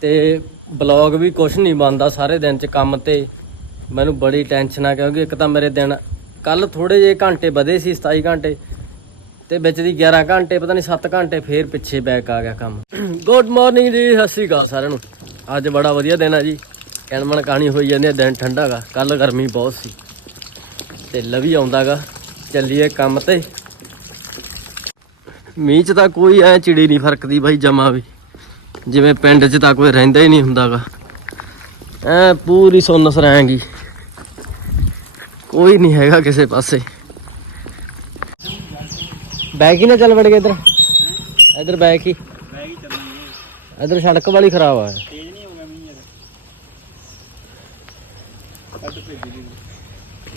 ਤੇ ਬਲੌਗ ਵੀ ਕੁਛ ਨਹੀਂ ਬਣਦਾ ਸਾਰੇ ਦਿਨ ਚ ਕੰਮ ਤੇ। ਮੈਨੂੰ ਬੜੀ ਟੈਨਸ਼ਨ ਆ ਕਿਉਂਕਿ ਇੱਕ ਤਾਂ ਮੇਰੇ ਦਿਨ ਕੱਲ ਥੋੜੇ ਜਿਹੇ ਘੰਟੇ ਵਧੇ ਸੀ 27 ਘੰਟੇ। ਤੇ ਵਿੱਚ ਦੀ 11 ਘੰਟੇ, ਪਤਾ ਨਹੀਂ 7 ਘੰਟੇ ਫੇਰ ਪਿੱਛੇ ਬੈਕ ਆ ਗਿਆ ਕੰਮ। ਗੁੱਡ ਮਾਰਨਿੰਗ ਜੀ, ਸਤਿ ਸ਼੍ਰੀ ਅਕਾਲ ਸਾਰਿਆਂ ਨੂੰ। ਅੱਜ ਬੜਾ ਵਧੀਆ ਦਿਨ ਆ ਜੀ। ਕਣਮਣ ਕਹਾਣੀ ਹੋਈ ਜਾਂਦੀ ਹੈ ਦਿਨ ਠੰਡਾ ਗਾ। ਕੱਲ ਗਰਮੀ ਬਹੁਤ ਸੀ। ਤੇ ਲਵੀ ਆਉਂਦਾਗਾ। ਚੱਲੀਏ ਕੰਮ ਤੇ। ਮੀਂਹ ਚ ਤਾਂ ਕੋਈ ਐ ਚਿੜੀ ਨਹੀਂ ਫਰਕਦੀ ਬਾਈ, ਜਮਾ ਵੀ। ਜਿਵੇਂ ਪਿੰਡ 'ਚ ਤਾਂ ਕੋਈ ਰਹਿੰਦਾ ਹੀ ਨਹੀਂ ਹੁੰਦਾਗਾ। ਐ ਪੂਰੀ ਸੁੰਨ ਸਰਾਂਗੀ। ਕੋਈ ਨਹੀਂ ਹੈਗਾ ਕਿਸੇ ਪਾਸੇ। ਬੈਕ ਹੀ ਨਾ ਚੱਲ ਵੜ ਗਿਆ ਇੱਧਰ। ਇੱਧਰ ਬੈਕ ਹੀ ਇੱਧਰ ਸੜਕ ਵਾਲੀ ਖਰਾਬ ਆ।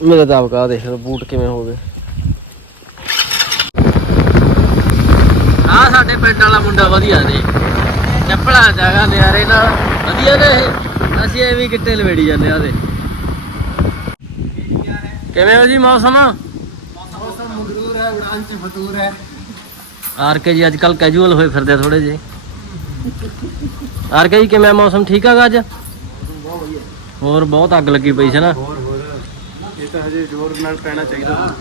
ਮੇਰੇ ਤਾਂ ਆਪਕਾ ਦੇਖ, ਬੂਟ ਕਿਵੇਂ ਹੋ ਗਏ। ਆ ਸਾਡੇ ਪਿੰਡ ਵਾਲਾ ਮੁੰਡਾ ਵਧੀਆ ਨੇ। ਚੱਪਲਾਂ ਜਾਗਾ ਨਿਆਰੇ ਨਾਲ। ਵਧੀਆ ਨੇ ਅਸੀਂ ਐਵੇਂ ਕਿੱਟੇ ਲਵੇੜੀ ਜਾਂਦੇ ਆ ਦੇ ਕਿਵੇਂ ਹੋ ਜੀ ਮੌਸਮ? ਮੌਸਮ ਮਗਰੂਰ ਹੈ ਉਡਾਨ ਚ ਫਤੂਰ ਹੈ। ਆਰ ਕੇ ਜੀ ਅੱਜ ਕੱਲ ਕੈਜੂਅਲ ਹੋਏ ਫਿਰਦੇ ਥੋੜੇ ਜੇ ਆਰ ਕੇ ਜੀ ਕਿਵੇਂ ਮੌਸਮ? ਠੀਕ ਹੈਗਾ ਅੱਜ? ਹੋਰ ਬਹੁਤ ਅੱਗ ਲੱਗੀ ਪਈ ਸੀ ਨਾ। ਹੋਰ ਹੋਰ। ਇਹ ਤਾਂ ਹਜੇ ਜ਼ੋਰ ਨਾਲ ਪੈਣਾ ਚਾਹੀਦਾ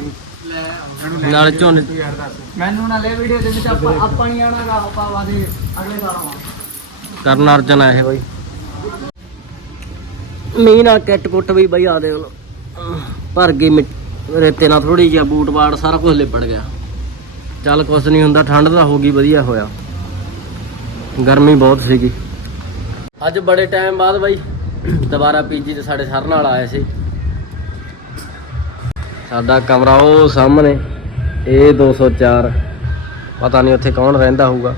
ਨਾਲ ਝੋਨੇ ਮੈਨੂੰ ਨਾ ਵੀਡੀਓ ਦੇ ਵਿੱਚ ਆਪਾਂ ਆਪਾਂ ਨਹੀਂ ਆਣਾਗਾ ਆਪਾਂ ਵਾਦੇ ਅਗਲੇ ਕਰਨ ਅਰਜਨ ਆ ਇਹ ਬਾਈ। ਮੀਂਹ ਨਾਲ ਕਿੱਟ ਕੁੱਟ ਵੀ ਬਈ ਆ ਦੇ ਭਰ ਗਈ ਰੇਤੇ ਨਾਲ ਥੋੜੀ ਜਿਹੀ ਬੂਟ ਬਾੜ ਸਾਰਾ ਕੁਝ ਲਿਪੜ ਗਿਆ। ਚੱਲ ਕੁਛ ਨਹੀਂ ਹੁੰਦਾ, ਠੰਡ ਤਾਂ ਹੋ ਗਈ, ਵਧੀਆ ਹੋਇਆ। ਗਰਮੀ ਬਹੁਤ ਸੀਗੀ। ਅੱਜ ਬੜੇ ਟਾਈਮ ਬਾਅਦ ਬਾਈ, ਦੁਬਾਰਾ ਪੀਜੀ ਤੇ ਸਾਡੇ ਸਰ ਨਾਲ ਆਏ ਸੀ। ਸਾਡਾ ਕਮਰਾ ਉਹ ਸਾਹਮਣੇ, ਇਹ 204 ਪਤਾ ਨਹੀਂ ਉੱਥੇ ਕੌਣ ਰਹਿੰਦਾ ਹੋਊਗਾ।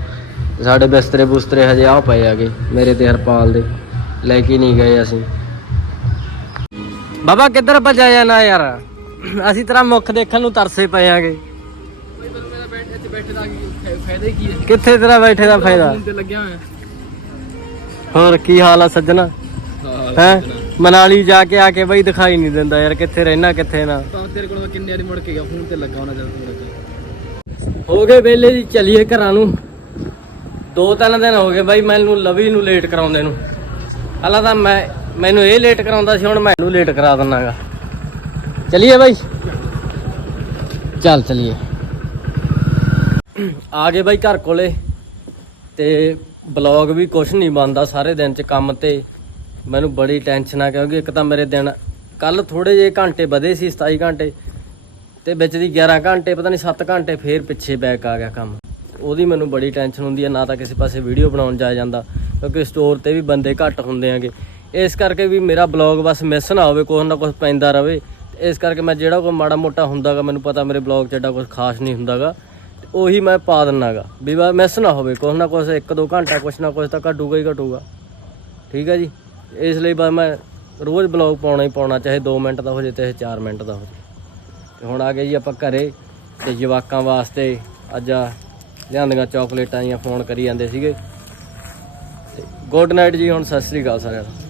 ਸਾਡੇ ਬਿਸਤਰੇ ਬੁਸਤਰੇ ਹਜੇ ਆ ਪਏ ਆਗੇ ਮੇਰੇ ਤੇ ਹਰਪਾਲ ਦੇ। ਲੈ ਕੇ ਨਹੀਂ ਗਏ ਅਸੀਂ। ਬਾਬਾ ਕਿੱਧਰ ਭੱਜਿਆ ਜਾਣਾ ਯਾਰ? ਅਸੀਂ ਤੇਰਾ ਮੁੱਖ ਦੇਖਣ ਨੂੰ ਤਰਸੇ ਪਏ ਆਗੇ ਕਿੱਥੇ ਤੇਰਾ ਬੈਠੇ ਦਾ ਫਾਇਦਾ? ਹੋਰ ਕੀ ਹਾਲ ਆ ਸੱਜਣਾ? ਹੈ? ਮਨਾਲੀ ਜਾ ਕੇ ਆ ਕੇ ਬਈ ਦਿਖਾਈ ਨਹੀਂ ਦਿੰਦਾ ਯਾਰ ਕਿੱਥੇ ਰਹਿਣਾ ਕਿੱਥੇ ਨਾ। ਤੇਰੇ ਕੋਲ ਕਿੰਨੇ ਵਾਰੀ ਮੁੜ ਕੇ ਗਿਆ ਫੋਨ ਤੇ ਲੱਗਾ ਹੋਣਾ ਜਦ ਤੂੰ ਹੋ ਗਏ ਵੇਲੇ ਜੀ ਚਲੀਏ ਘਰਾਂ ਨੂੰ। ਦੋ ਤਿੰਨ ਦਿਨ ਹੋ ਗਏ ਬਾਈ ਮੈਨੂੰ ਲਵੀ ਨੂੰ ਲੇਟ ਕਰਾਉਂਦੇ ਨੂੰ। ਪਹਿਲਾਂ ਤਾਂ ਮੈਂ ਮੈਨੂੰ ਇਹ ਲੇਟ ਕਰਾਉਂਦਾ ਸੀ ਹੁਣ ਮੈਂ ਇਹਨੂੰ ਲੇਟ ਕਰਾ ਦਿੰਨਾਗਾ। ਚਲੀਏ ਬਾਈ। ਚੱਲ ਚਲੀਏ। ਆ ਗਏ ਬਾਈ ਘਰ ਕੋਲੇ ਤੇ ਬਲੌਗ ਵੀ ਕੁਛ ਨਹੀਂ ਬਣਦਾ ਸਾਰੇ ਦਿਨ ਚ ਕੰਮ ਤੇ। ਮੈਨੂੰ ਬੜੀ ਟੈਨਸ਼ਨ ਆ ਕਿਉਂਕਿ ਇੱਕ ਤਾਂ ਮੇਰੇ ਦਿਨ ਕੱਲ ਥੋੜੇ ਜਿਹੇ ਘੰਟੇ ਵਧੇ ਸੀ 27 ਘੰਟੇ ਤੇ ਵਿੱਚ ਦੀ 11 ਘੰਟੇ ਪਤਾ ਨਹੀਂ 7 ਘੰਟੇ ਫੇਰ ਪਿੱਛੇ ਬੈਕ ਆ ਗਿਆ ਕੰਮ। ਉਹਦੀ ਮੈਨੂੰ ਬੜੀ ਟੈਨਸ਼ਨ ਹੁੰਦੀ ਹੈ ਨਾ ਤਾਂ ਕਿਸੇ ਪਾਸੇ ਵੀਡੀਓ ਬਣਾਉਣ ਜਾਇਆ ਜਾਂਦਾ, ਕਿਉਂਕਿ ਸਟੋਰ ਤੇ ਵੀ ਬੰਦੇ ਘੱਟ ਹੁੰਦੇ ਆਗੇ। ਇਸ ਕਰਕੇ ਵੀ ਮੇਰਾ ਬਲੌਗ ਬਸ ਮਿਸ ਨਾ ਹੋਵੇ, ਕੁਛ ਨਾ ਕੁਛ ਪੈਂਦਾ ਰਵੇ। ਤੇ ਇਸ ਕਰਕੇ ਮੈਂ ਜਿਹੜਾ ਕੋਈ ਮਾੜਾ ਮੋਟਾ ਹੁੰਦਾਗਾ, ਮੈਨੂੰ ਪਤਾ ਮੇਰੇ ਬਲੌਗ 'ਚ ਐਡਾ ਕੁਝ ਖਾਸ ਨਹੀਂ ਹੁੰਦਾਗਾ। ਤੇ ਉਹੀ ਮੈਂ ਪਾ ਦਿੰਨਾਗਾ, ਵੀ ਬਸ ਮਿਸ ਨਾ ਹੋਵੇ, ਕੁਛ ਨਾ ਕੁਛ, ਇੱਕ ਦੋ ਘੰਟਾ ਕੁਛ ਨਾ ਕੁਛ ਤਾਂ ਘਟੂਗਾ ਹੀ ਘਟੂਗਾ। ਠੀਕ ਹੈ ਜੀ? ਇਸ ਲਈ ਬਸ ਮੈਂ ਰੋਜ਼ ਬਲੌਗ ਪਾਉਣਾ ਹੀ ਪਾਉਣਾ, ਚਾਹੇ 2 ਮਿੰਟ ਦਾ ਹੋ ਜੇ ਚਾਹੇ 4 ਮਿੰਟ ਦਾ ਹੋ ਜੇ ਤੇ ਹੁਣ ਆ ਗਏ ਜੀ ਆਪਾਂ ਘਰੇ, ਤੇ ਜਵਾਕਾਂ ਵਾਸਤੇ ਅੱਜ ਆ ਲਿਆਂਦੀਆਂ ਚਾਕਲੇਟਾਂ ਜਾਂ ਫੋਨ ਕਰੀ ਜਾਂਦੇ ਸੀਗੇ। ਗੁੱਡ ਨਾਈਟ ਜੀ, ਹੁਣ ਸਤਿ ਸ੍ਰੀ ਅਕਾਲ ਸਾਰਿਆਂ ਨੂੰ।